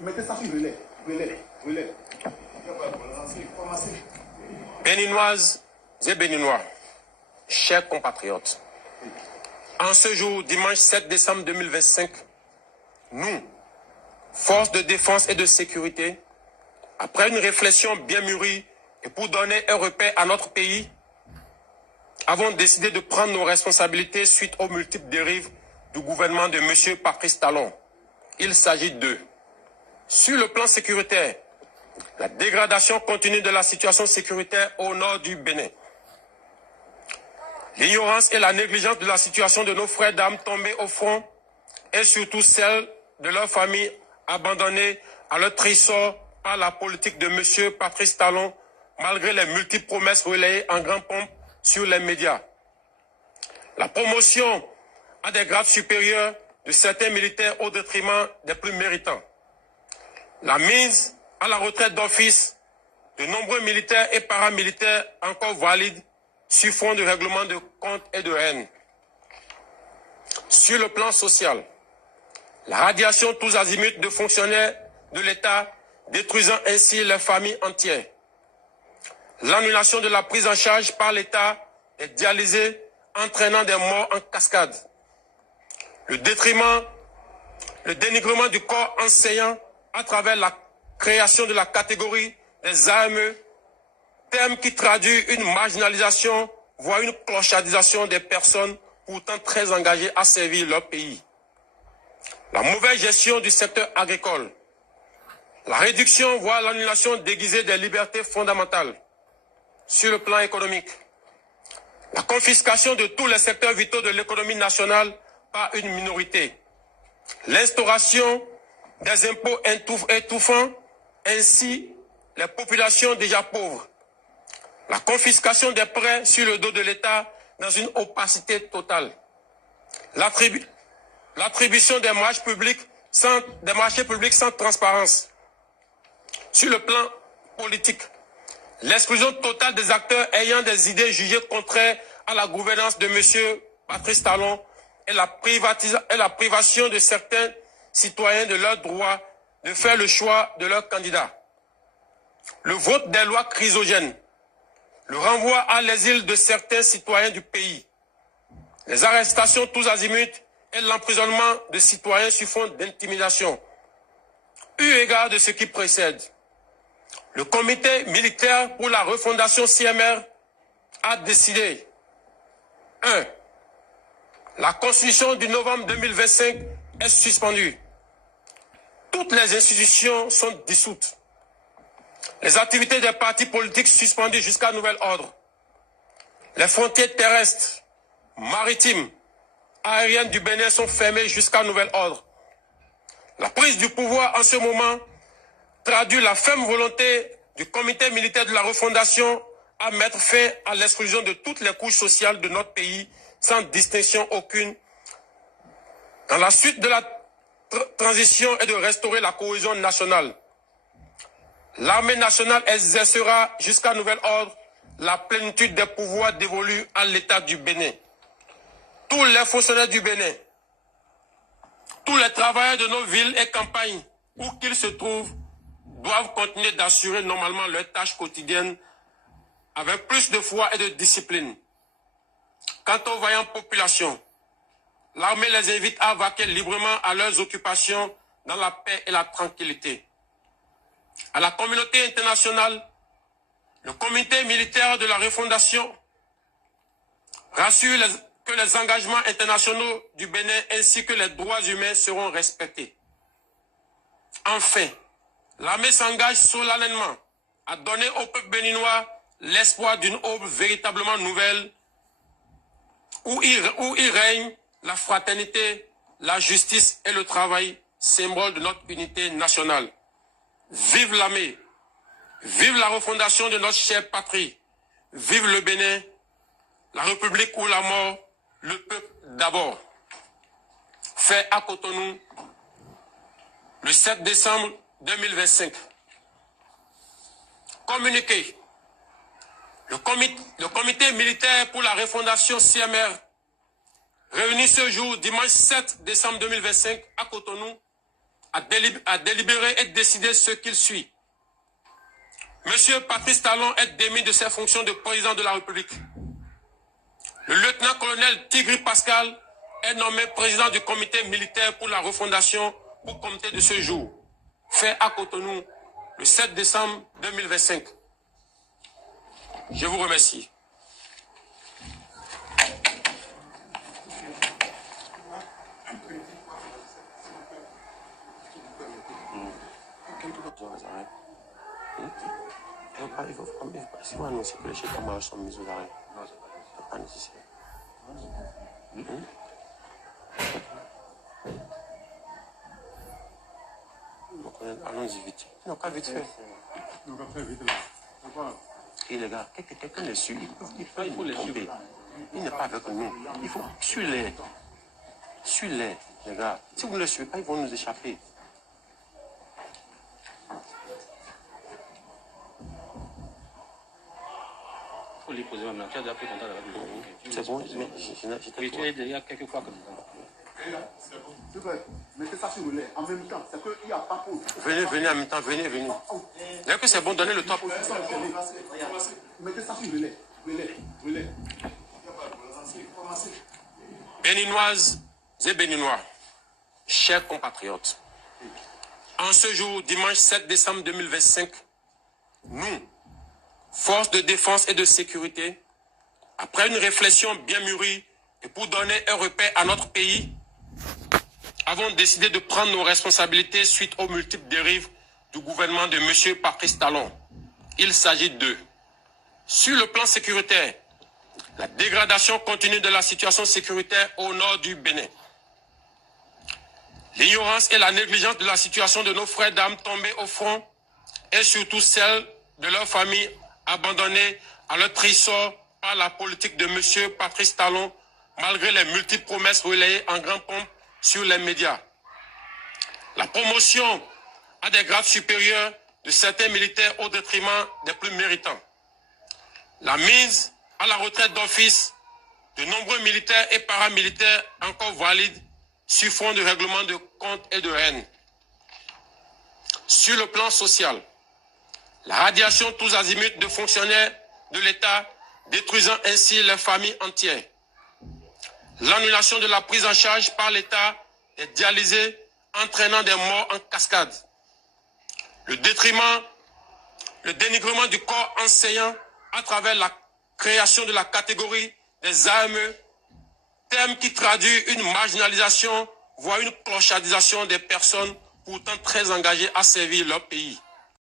Mettez ça sur relais. Relais. Béninoises et Béninois, chers compatriotes, en ce jour, dimanche 7 décembre 2025, nous, forces de défense et de sécurité, après une réflexion bien mûrie et pour donner un repère à notre pays, avons décidé de prendre nos responsabilités suite aux multiples dérives du gouvernement de M. Patrice Talon. Il s'agit de, sur le plan sécuritaire, la dégradation continue de la situation sécuritaire au nord du Bénin. L'ignorance et la négligence de la situation de nos frères d'armes tombés au front et surtout celle de leurs familles abandonnées à leur trésor par la politique de M. Patrice Talon, malgré les multiples promesses relayées en grande pompe sur les médias. La promotion à des grades supérieurs de certains militaires au détriment des plus méritants. La mise à la retraite d'office de nombreux militaires et paramilitaires encore valides sur fond de règlement de comptes et de haine. Sur le plan social, la radiation tous azimuts de fonctionnaires de l'État, détruisant ainsi les familles entières. L'annulation de la prise en charge par l'État des dialysés, entraînant des morts en cascade. Le dénigrement du corps enseignant à travers la création de la catégorie des AME, terme qui traduit une marginalisation, voire une clochardisation des personnes pourtant très engagées à servir leur pays. La mauvaise gestion du secteur agricole, la réduction, voire l'annulation déguisée des libertés fondamentales. Sur le plan économique, la confiscation de tous les secteurs vitaux de l'économie nationale par une minorité. L'instauration des impôts étouffant ainsi les populations déjà pauvres. La confiscation des prêts sur le dos de l'État dans une opacité totale. L'attribution des marchés publics sans transparence. Sur le plan politique, l'exclusion totale des acteurs ayant des idées jugées contraires à la gouvernance de M. Patrice Talon et la privation de certains citoyens de leur droit de faire le choix de leur candidat. Le vote des lois chrysogènes, le renvoi à l'exil de certains citoyens du pays, les arrestations tous azimuts et l'emprisonnement de citoyens sur fond d'intimidation. Eu égard de ce qui précède, le comité militaire pour la refondation CMR a décidé 1. La constitution du novembre 2025 est suspendue. Toutes les institutions sont dissoutes. Les activités des partis politiques suspendues jusqu'à nouvel ordre. Les frontières terrestres, maritimes, aériennes du Bénin sont fermées jusqu'à nouvel ordre. La prise du pouvoir en ce moment traduit la ferme volonté du comité militaire de la refondation à mettre fin à l'exclusion de toutes les couches sociales de notre pays sans distinction aucune dans la suite de la transition et de restaurer la cohésion nationale. L'armée nationale exercera jusqu'à nouvel ordre la plénitude des pouvoirs dévolus à l'État du Bénin. Tous les fonctionnaires du Bénin, tous les travailleurs de nos villes et campagnes, où qu'ils se trouvent, doivent continuer d'assurer normalement leurs tâches quotidiennes avec plus de foi et de discipline. Quant aux vaillantes populations, l'armée les invite à vaquer librement à leurs occupations dans la paix et la tranquillité. À la communauté internationale, le comité militaire de la refondation rassure que les engagements internationaux du Bénin ainsi que les droits humains seront respectés. Enfin, l'armée s'engage solennellement à donner au peuple béninois l'espoir d'une aube véritablement nouvelle où il règne la fraternité, la justice et le travail, symbole de notre unité nationale. Vive l'armée, vive la refondation de notre chère patrie, vive le Bénin, la République ou la mort, le peuple d'abord. Fait à Cotonou, le 7 décembre 2025. Communiqué. Le comité militaire pour la refondation CMR, réuni ce jour, dimanche 7 décembre 2025, à Cotonou, à délibérer et décider ce qu'il suit. Monsieur Patrice Talon est démis de ses fonctions de président de la République. Le lieutenant-colonel Tigri Pascal est nommé président du comité militaire pour la refondation pour compter de ce jour, fait à Cotonou le 7 décembre 2025. Je vous remercie. Il faut si on annonce que les chefs de sont mis aux arrêts. C'est pas nécessaire. Allons-y vite. Non, pas vite fait. Non, pas très vite là. Et les gars, quelqu'un les suit. Il faut les tromper. Il n'est pas avec nous. Il faut suivre-les. Suivez-les, les gars. Si vous ne les suivez pas, ils vont nous échapper. Faut lui poser maintenant. Tu as déjà pris contact avec lui. C'est bon, mais j'étais Oui, tu es déjà quelques fois comme ça. C'est vrai, mettez ça sur le lait en même temps. C'est qu'il n'y a pas pour. Venez en même temps, venez. Dès que c'est bon, donnez le top. Mettez ça sur le lait. Béninoises et Béninois, chers compatriotes, en ce jour, dimanche 7 décembre 2025, nous, forces de défense et de sécurité, après une réflexion bien mûrie et pour donner un repère à notre pays, avons décidé de prendre nos responsabilités suite aux multiples dérives du gouvernement de M. Patrice Talon. Il s'agit de, sur le plan sécuritaire, la dégradation continue de la situation sécuritaire au nord du Bénin. L'ignorance et la négligence de la situation de nos frères d'armes tombés au front et surtout celle de leurs familles abandonnées à leur triste sort par la politique de M. Patrice Talon, malgré les multiples promesses relayées en grande pompe sur les médias. La promotion à des grades supérieurs de certains militaires au détriment des plus méritants. La mise à la retraite d'office de nombreux militaires et paramilitaires encore valides sur fond de règlement de comptes et de haine. Sur le plan social, la radiation tous azimuts de fonctionnaires de l'État, détruisant ainsi les familles entières. L'annulation de la prise en charge par l'État des dialysés, entraînant des morts en cascade. Le dénigrement du corps enseignant à travers la création de la catégorie des AME, terme qui traduit une marginalisation, voire une clochardisation des personnes pourtant très engagées à servir leur pays.